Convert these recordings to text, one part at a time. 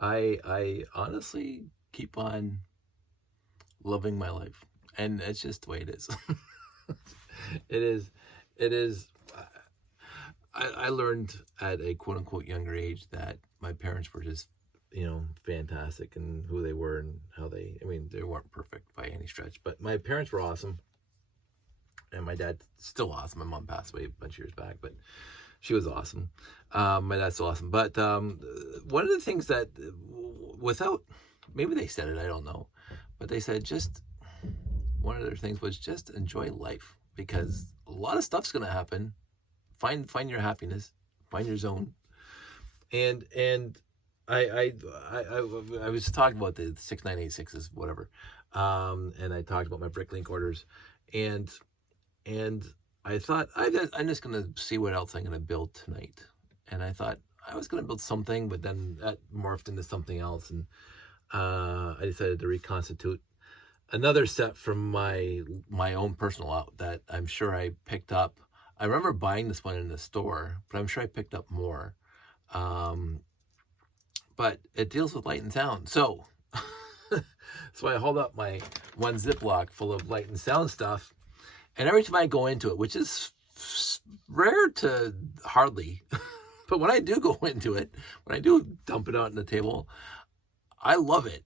I honestly keep on loving my life, and it's just the way it is. It is, it is. I learned at a quote unquote younger age that my parents were just, fantastic and who they were and how they. I mean, they weren't perfect by any stretch, but my parents were awesome, and my dad's still awesome. My mom passed away a bunch of years back, but she was awesome. My dad's still awesome. But one of the things that, without, maybe they said it, I don't know, but they said just one of their things was just enjoy life because a lot of stuff's gonna happen. Find your happiness, find your zone, and I was talking about the 6986s, whatever, and I talked about my Bricklink orders, and and I thought I'm just gonna see what else I'm gonna build tonight, and I thought I was gonna build something, but then that morphed into something else, and I decided to reconstitute another set from my own personal out that I'm sure I picked up. I remember buying this one in the store, but I'm sure I picked up more. Um, but it deals with light and sound. So, so I hold up my one Ziploc full of light and sound stuff, and every time I go into it, which is rare to hardly, but when I do go into it, when I do dump it out on the table, I love it.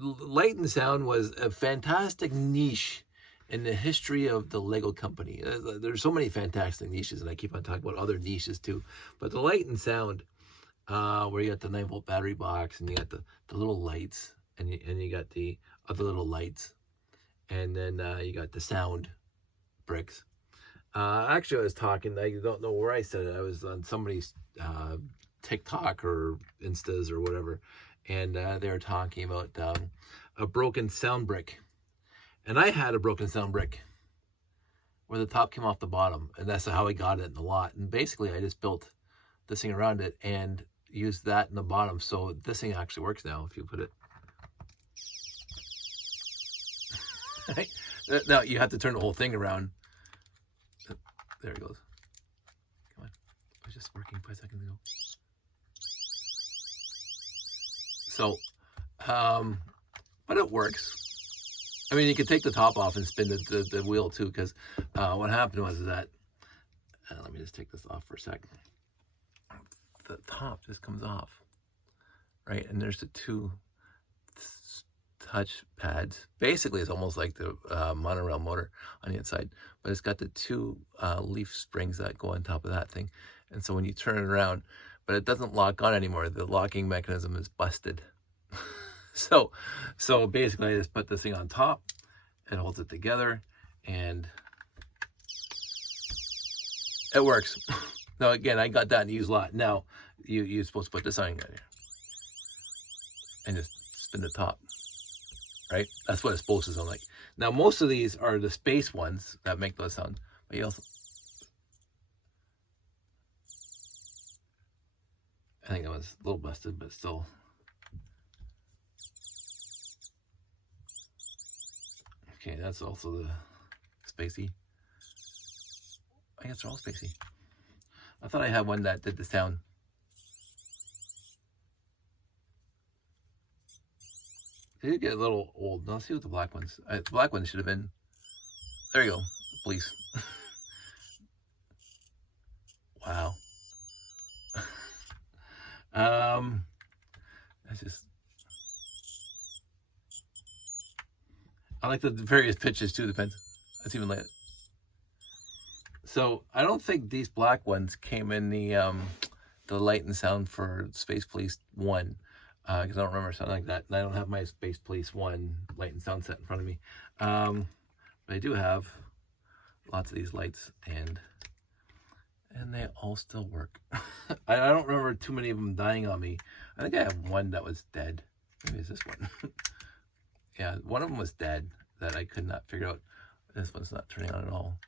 Light and sound was a fantastic niche in the history of the Lego company. There's so many fantastic niches, and I keep on talking about other niches too. But the light and sound, where you got the 9-volt battery box, and you got the little lights, and you got the other little lights, and then you got the sound bricks. Actually, I was talking, I don't know where I said it. I was on somebody's TikTok or Instas or whatever, and they were talking about a broken sound brick. And I had a broken sound brick where the top came off the bottom, and that's how I got it in the lot. And basically, I just built this thing around it and used that in the bottom. So this thing actually works now if you put it. Now you have to turn the whole thing around. There it goes. Come on. It was just working 5 seconds ago. So, but it works. I mean, you could take the top off and spin the wheel too, because what happened was that, let me just take this off for a second. The top just comes off, right? And there's the two touch pads. Basically, it's almost like the monorail motor on the inside, but it's got the two leaf springs that go on top of that thing. And so when you turn it around, but it doesn't lock on anymore. The locking mechanism is busted. So basically, I just put this thing on top. It holds it together, and it works. Now, again, I got that in the used lot. Now, you're supposed to put this on here and just spin the top, right? That's what it's supposed to sound like. Now, most of these are the space ones that make those sound. But you also, I think it was a little busted, but still. Okay, that's also the spacey. I guess they're all spacey. I thought I had one that did the sound. They did get a little old. Now let's see what the black ones. The black ones should have been. There you go, the police. Wow. That's just. I like the various pitches too. Depends. That's even later. So I don't think these black ones came in the light and sound for Space Police 1, because I don't remember something like that. And I don't have my Space Police 1 light and sound set in front of me. But I do have lots of these lights, and they all still work. I don't remember too many of them dying on me. I think I have one that was dead. Maybe it's this one. Yeah, one of them was dead that I could not figure out. This one's not turning on at all.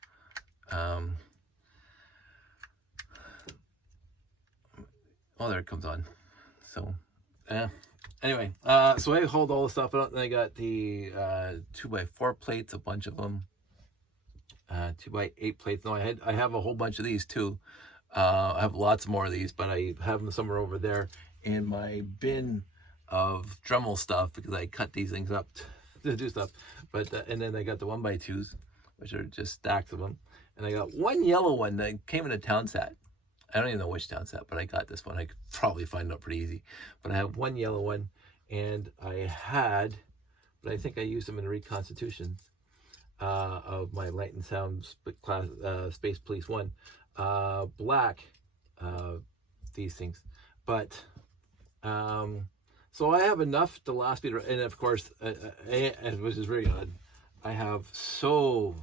Oh, there it comes on. So, anyway, so I hold all the stuff out, and I got the 2x4 plates, a bunch of them. 2x8 plates. No, I have a whole bunch of these too. I have lots more of these, but I have them somewhere over there in my bin of Dremel stuff because I cut these things up to do stuff. But and then I got the 1x2s, which are just stacks of them. And I got one yellow one that came in a town set. I don't even know which town set, but I got this one. I could probably find out pretty easy. But I have one yellow one, and I had, but I think I used them in the Reconstitution of my Light and Sound class, Space Police 1. Black, these things. But, so I have enough to last me, and of course, which is very good, I have so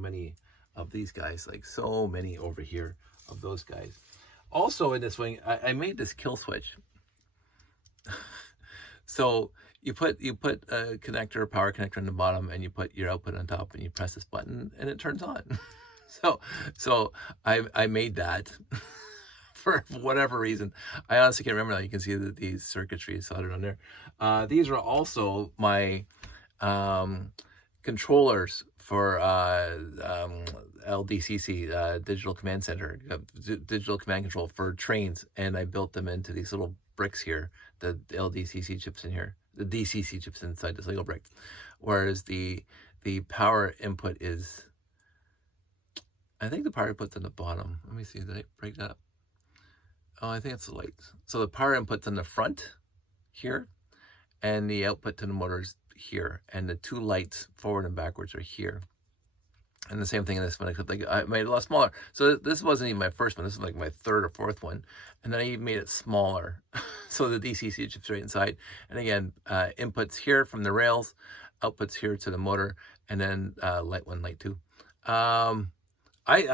many of these guys, like so many over here of those guys. Also in this wing, I made this kill switch. So you put a connector, a power connector on the bottom, and you put your output on top, and you press this button, and it turns on. So I made that for whatever reason. I honestly can't remember now. You can see that these circuitry is soldered on there. These are also my controllers for LDCC, Digital Command Center, Digital Command Control for trains, and I built them into these little bricks here, the LDCC chips in here, the DCC chips inside this Lego brick, whereas the power input is, I think the power input's on the bottom. Let me see, did I break that up? Oh, I think it's the lights. So the power input's on the front here, and the output to the motor's here, and the two lights forward and backwards are here. And the same thing in this one, except like I made it a lot smaller. So this wasn't even my first one. This is like my third or fourth one. And then I even made it smaller. So the DCC chips right inside. And again, inputs here from the rails, outputs here to the motor, and then light 1, light 2. I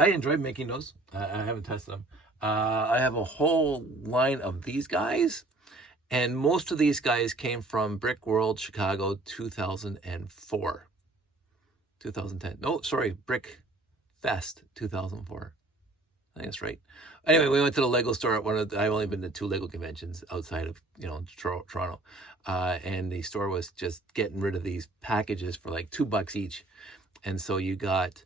enjoyed making those. I haven't tested them. I have a whole line of these guys. And most of these guys came from Brick World Chicago 2004. 2010. No, sorry, Brick Fest 2004. I think that's right. Anyway, we went to the Lego store at I've only been to 2 Lego conventions outside of, Toronto. And the store was just getting rid of these packages for like $2 each. And so you got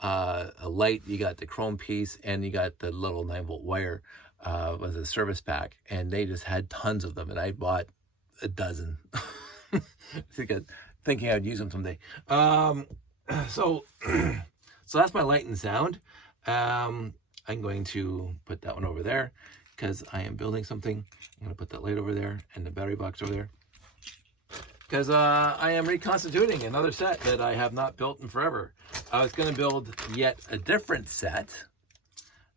a light, you got the chrome piece, and you got the little 9-volt wire was a service pack. And they just had tons of them. And I bought a dozen. Thinking I'd use them someday. So that's my Light and Sound. I'm going to put that one over there because I am building something. I'm going to put that light over there and the battery box over there because I am reconstituting another set that I have not built in forever. I was going to build yet a different set,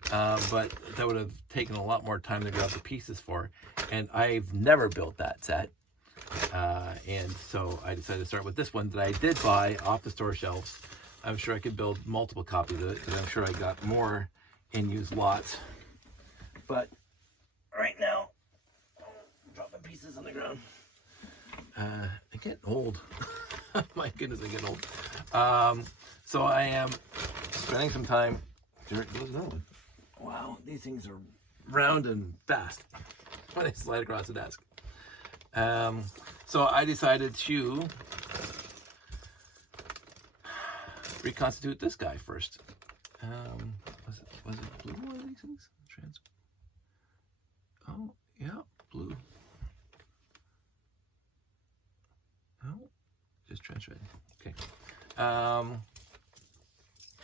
but that would have taken a lot more time to grab the pieces for, and I've never built that set. And so I decided to start with this one that I did buy off the store shelves. I'm sure I could build multiple copies of it because I'm sure I got more in used lots. But right now, I'm dropping pieces on the ground. I'm getting old. My goodness, I'm getting old. So I am spending some time. There goes another one. Wow, these things are round and fast when they slide across the desk. So I decided to reconstitute this guy first. Was it blue, one of these things? Oh, yeah, blue. Oh, just trans red. Okay.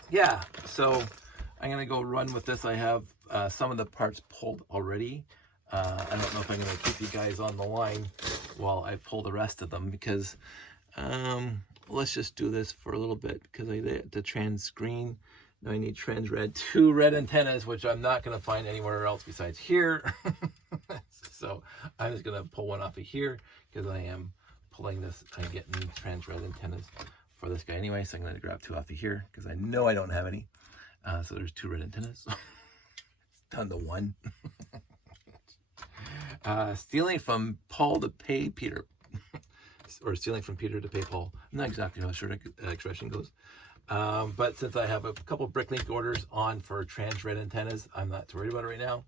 Yeah, so I'm going to go run with this. I have some of the parts pulled already. I don't know if I'm going to keep you guys on the line while I pull the rest of them because let's just do this for a little bit because I did the trans green. Now I need trans red, 2 red antennas, which I'm not going to find anywhere else besides here. So I'm just going to pull one off of here because I am pulling this. I'm getting trans red antennas for this guy anyway. So I'm going to grab 2 off of here because I know I don't have any. So there's 2 red antennas. It's down to 1. Stealing from Paul to pay Peter. Or stealing from Peter to pay Paul. I'm not exactly how sure that expression goes. But since I have a couple Bricklink orders on for trans red antennas, I'm not too worried about it right now.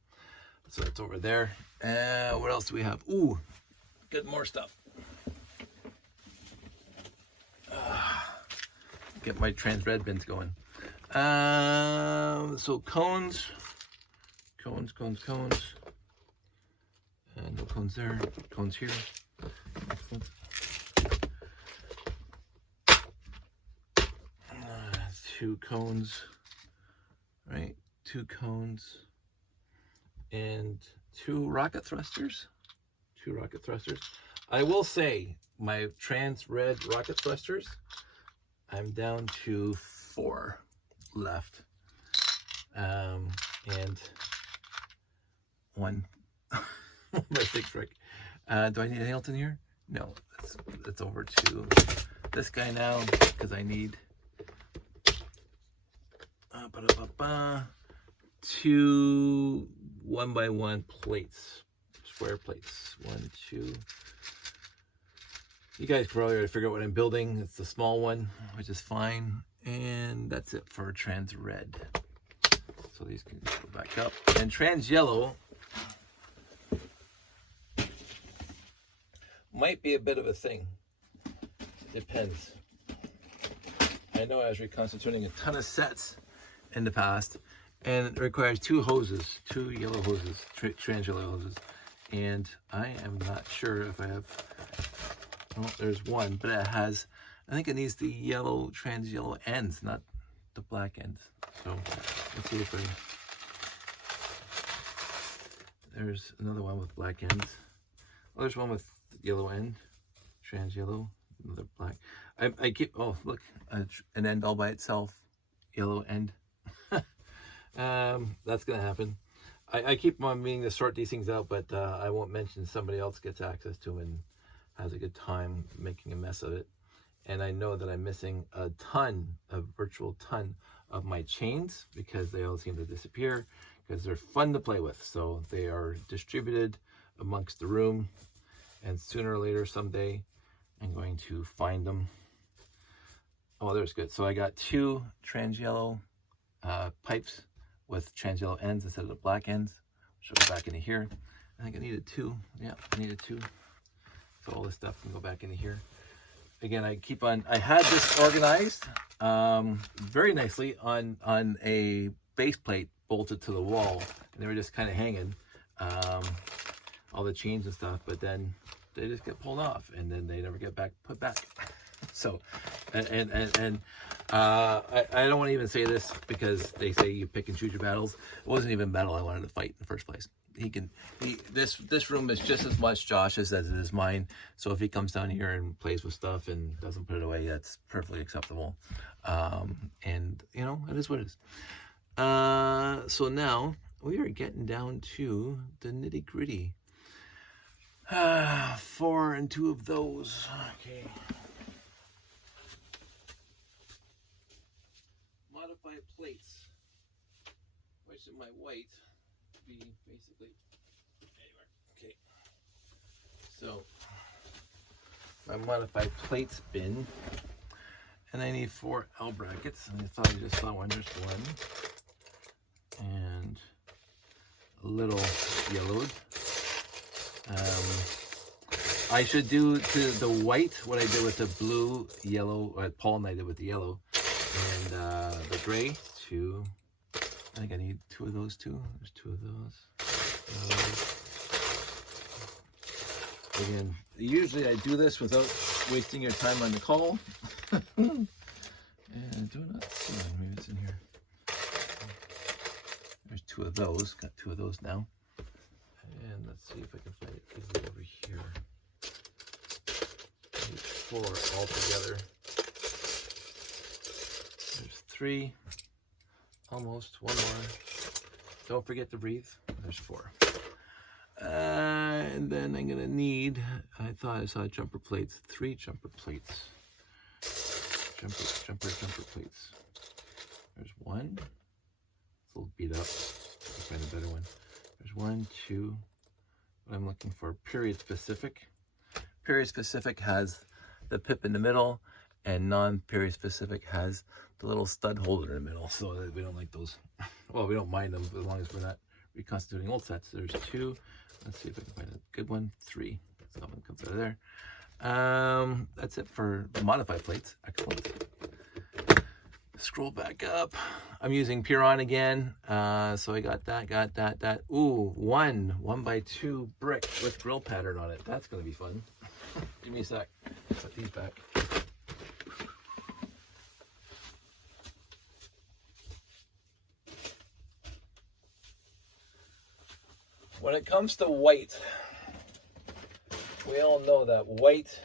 So it's over there. What else do we have? Ooh, get more stuff. Get my trans red bins going. So cones. And no cones there, cones here. Excellent. 2 cones, right? 2 cones and 2 rocket thrusters. 2 rocket thrusters. I will say my trans red rocket thrusters, I'm down to 4 left. And 1 by 6 Rick. Do I need anything else in here? No, that's over to this guy now because I need 2 1x1 plates, square plates. 1, 2. You guys probably already figure out what I'm building. It's the small one, which is fine. And that's it for trans red. So these can go back up. And trans yellow might be a bit of a thing. Depends. I know I was reconstituting a ton of sets in the past, and it requires 2 hoses, 2 yellow hoses, trans yellow hoses. And I am not sure if I have, well, there's one, but it has, I think it needs the yellow, trans yellow ends, not the black ends. So let's see if there's another one with black ends. Oh, there's one with yellow end, trans yellow, another black. I keep, oh look, an end all by itself, yellow end. That's gonna happen. I keep on meaning to sort these things out, but I won't mention somebody else gets access to them and has a good time making a mess of it. And I know that I'm missing a virtual ton of my chains because they all seem to disappear because they're fun to play with. So they are distributed amongst the room, and sooner or later, someday, I'm going to find them. Oh, there's good. So I got 2 trans yellow pipes with trans yellow ends instead of the black ends, which will go back into here. I think I needed 2. Yeah, I needed 2. So all this stuff can go back into here. Again, I had this organized very nicely on a base plate bolted to the wall, and they were just kind of hanging, all the chains and stuff, but then they just get pulled off, and then they never get put back. So, I don't want to even say this because they say you pick and choose your battles. It wasn't even a battle I wanted to fight in the first place. This room is just as much Josh's as it is mine. So if he comes down here and plays with stuff and doesn't put it away, that's perfectly acceptable. And you know, it is what it is. So now we are getting down to the nitty gritty. 4 and 2 of those. Okay. Modified plates, which in my white be basically anywhere. Okay. So my modified plates bin, and I need 4 L brackets. And I thought I just saw one. There's one, and a little yellowed. I should do to the white what I did with the blue, yellow, Paul and I did with the yellow, and the gray. 2. I think I need 2 of those too. There's 2 of those. Again, usually I do this without wasting your time on the call. And I do not see one. Maybe it's in here. There's 2 of those. Got 2 of those now. And let's see if I can find it easily over here. 4 all together. There's 3. Almost. 1 more. Don't forget to breathe. There's 4. And then I'm gonna need, I thought I saw jumper plates. 3 jumper plates. Jumper plates. There's 1. It's a little beat up. I'll find a better one. There's 1, 2. What I'm looking for, period specific. Period specific has the pip in the middle, and non-period specific has the little stud holder in the middle. So we don't like those. Well, we don't mind them as long as we're not reconstituting old sets. There's 2. Let's see if I can find a good one. 3. So that one comes out of there. That's it for the modified plates. Excellent. scroll back up. I'm using Puron again. So I got that. Ooh, 1x2 brick with grill pattern on it. That's gonna be fun. Give me a sec. Put these back. When it comes to white, we all know that white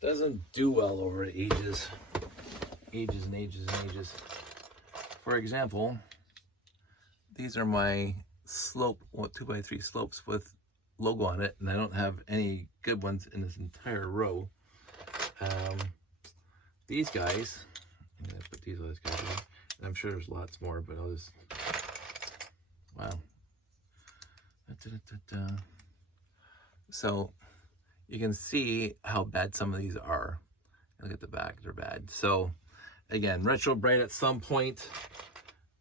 doesn't do well over ages and ages. For example, these are my slope, 2x3 slopes with logo on it, and I don't have any good ones in this entire row. These guys, I'm gonna put these other guys in, and I'm sure there's lots more, but I'll just, wow. So you can see how bad some of these are. Look at the back, they're bad. So again, retro bright at some point,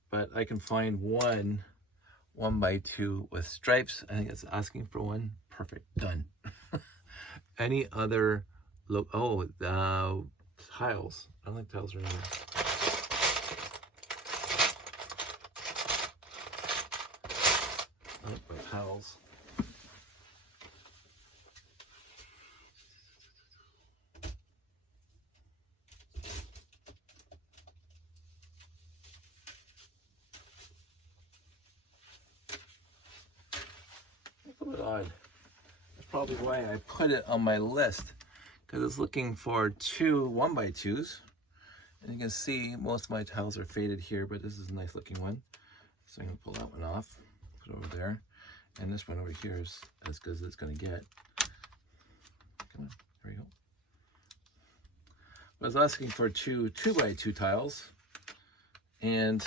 but I can find 1x2 with stripes. I think it's asking for one. Perfect, done. Any other look? Oh, tiles. I don't think tiles are in there. I like my tiles. That's a bit odd. That's probably why I put it on my list, because it's looking for 2 1x2s. And you can see most of my tiles are faded here, but this is a nice looking one. So I'm gonna pull that one off, put it over there. And this one over here is as good as it's gonna get. Come on, there we go. I was asking for 2 2x2 tiles. And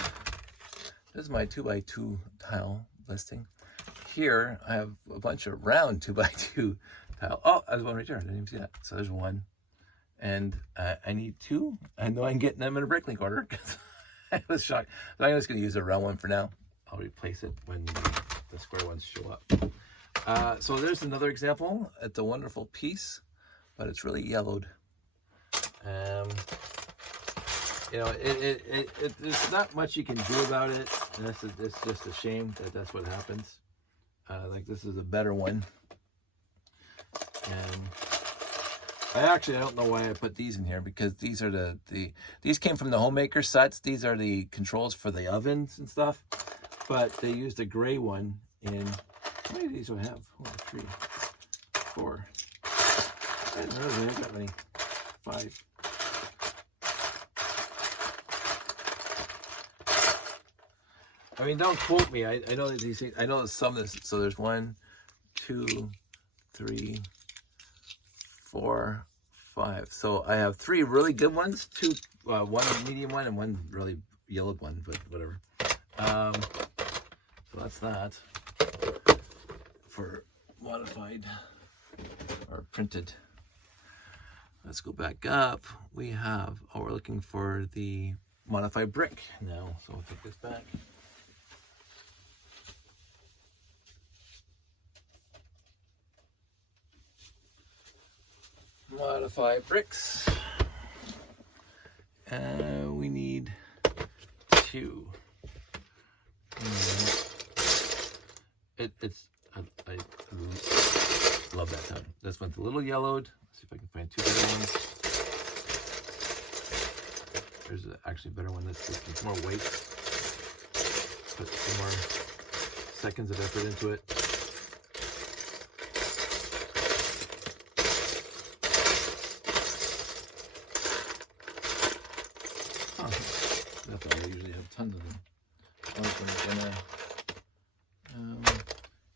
this is my 2x2 tile listing. Here, I have a bunch of round 2x2 tile. Oh, there's one right there. I didn't even see that. So there's one. And I need 2. I know I'm getting them in a Bricklink order because I was shocked. So I'm just going to use a round one for now. I'll replace it when the square ones show up. So there's another example. It's a wonderful piece, but it's really yellowed. You know, there's not much you can do about it. And it's just a shame that that's what happens. Like this is a better one. And I don't know why I put these in here, because these are these came from the homemaker sets. These are the controls for the ovens and stuff. But they used a gray one in, how many of these do I have? 1, 3, 4. I didn't realize I had that many. 5. I mean, don't quote me. I know that these things, I know there's some of this. So there's 1, 2, 3, 4, 5. So I have 3 really good ones, 2, one medium one and one really yellowed one, but whatever. So that's that for modified or printed. Let's go back up. We have, oh, we're looking for the modified brick now. So we'll take this back. Modified bricks. We need 2. I love that time. This one's a little yellowed. Let's see if I can find 2 better ones. There's actually a better one that's just more weight. Put some more seconds of effort into it. That's all. I usually have tons of them.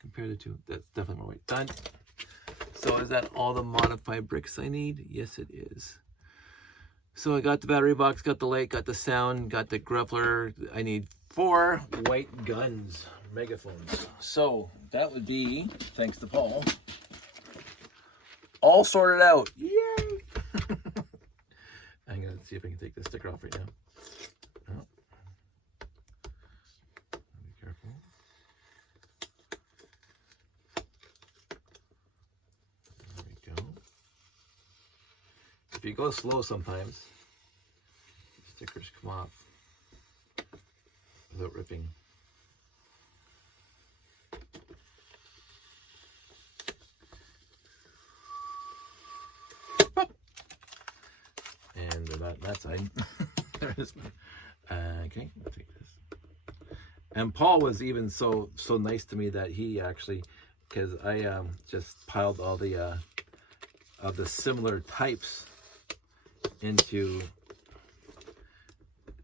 Compare the 2. That's definitely more weight. Done. So is that all the modified bricks I need? Yes, it is. So I got the battery box, got the light, got the sound, got the grappler. I need 4 white guns, megaphones. So that would be, thanks to Paul, all sorted out. Yay! I'm gonna see if I can take this sticker off right now. Oh. Be careful. There we go. If you go slow sometimes, the sticker covers come off without ripping. And that side. There it is. Okay, I'll take this. And Paul was even so nice to me that he actually, because I just piled all the of the similar types into.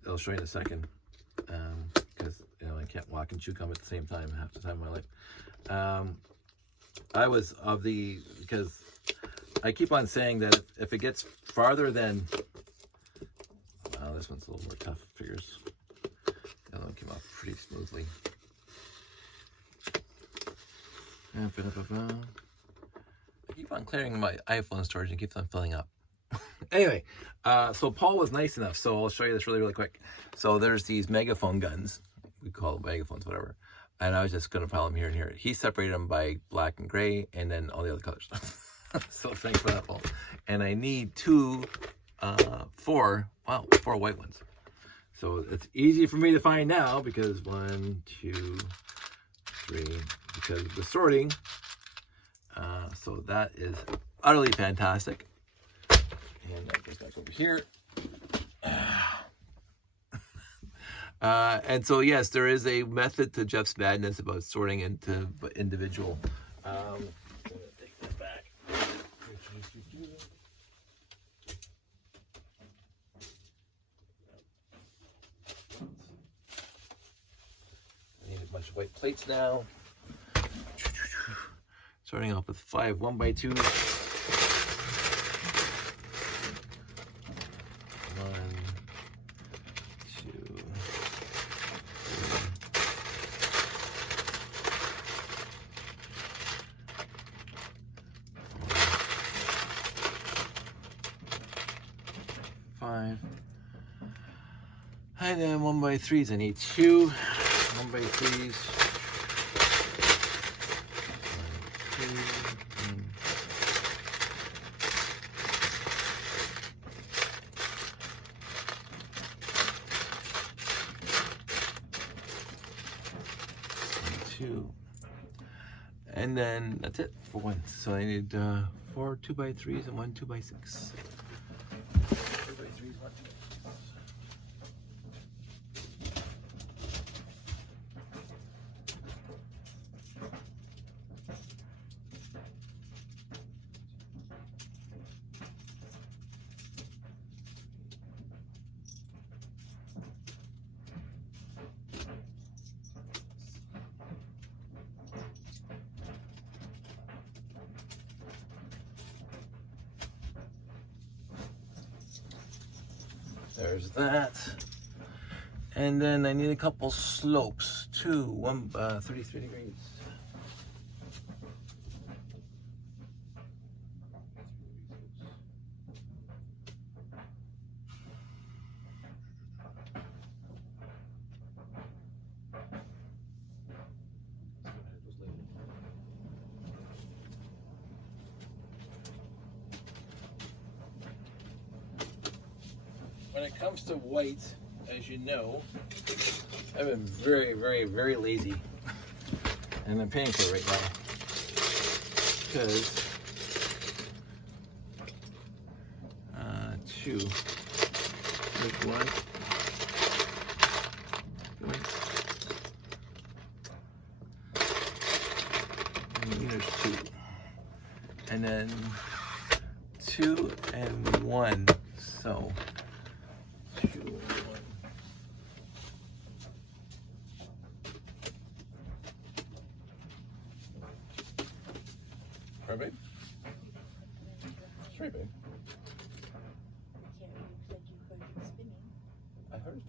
I'll show you in a second, because I can't walk and chew gum at the same time half the time of my life. I was of because I keep on saying that if it gets farther than, wow, this one's a little more tough. Figures. The other one came off pretty smoothly. I keep on clearing my iPhone storage and keeps on filling up. Anyway, so Paul was nice enough, so I'll show you this really quick. So there's these megaphone guns. We call them megaphones, whatever. And I was just going to pile them here and here. He separated them by black and gray, and then all the other colors. So thanks for that, Paul. And I need four white ones. So it's easy for me to find now because 1, 2, 3, because of the sorting. So that is utterly fantastic. And that goes back over here. And so, yes, there is a method to Jeff's madness about sorting into individual. I'm going to take that back. I need a bunch of white plates now. Starting off with 5 1x2s. 1, 2, 3, 5. And then 1x3s. I need 2 1x3s. 2, and then that's it for one. So I need 4 2x3s and 1 2x6. 2x3s, 1 2x6. There's that. And then I need a couple slopes, 33 degrees. When it comes to white, as you know, I've been very, very, very lazy. And I'm paying for it right now. Because 2. There's 1. And there's 2. And then 2 and 1. So 2 and 1. Right, babe? Straight, babe. I heard it.